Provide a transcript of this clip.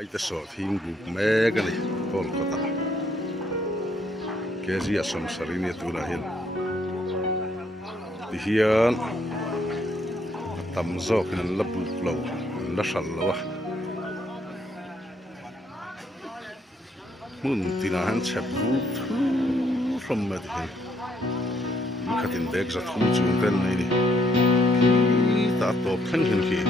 ai ta so thing group mega ni Kolkata kezi asam sarini tuna hin hian tam zok in la buk lo la sal lo mun tina han chep buk from med hin khatin bek za thum chung ten nei ni ta to thang hin khi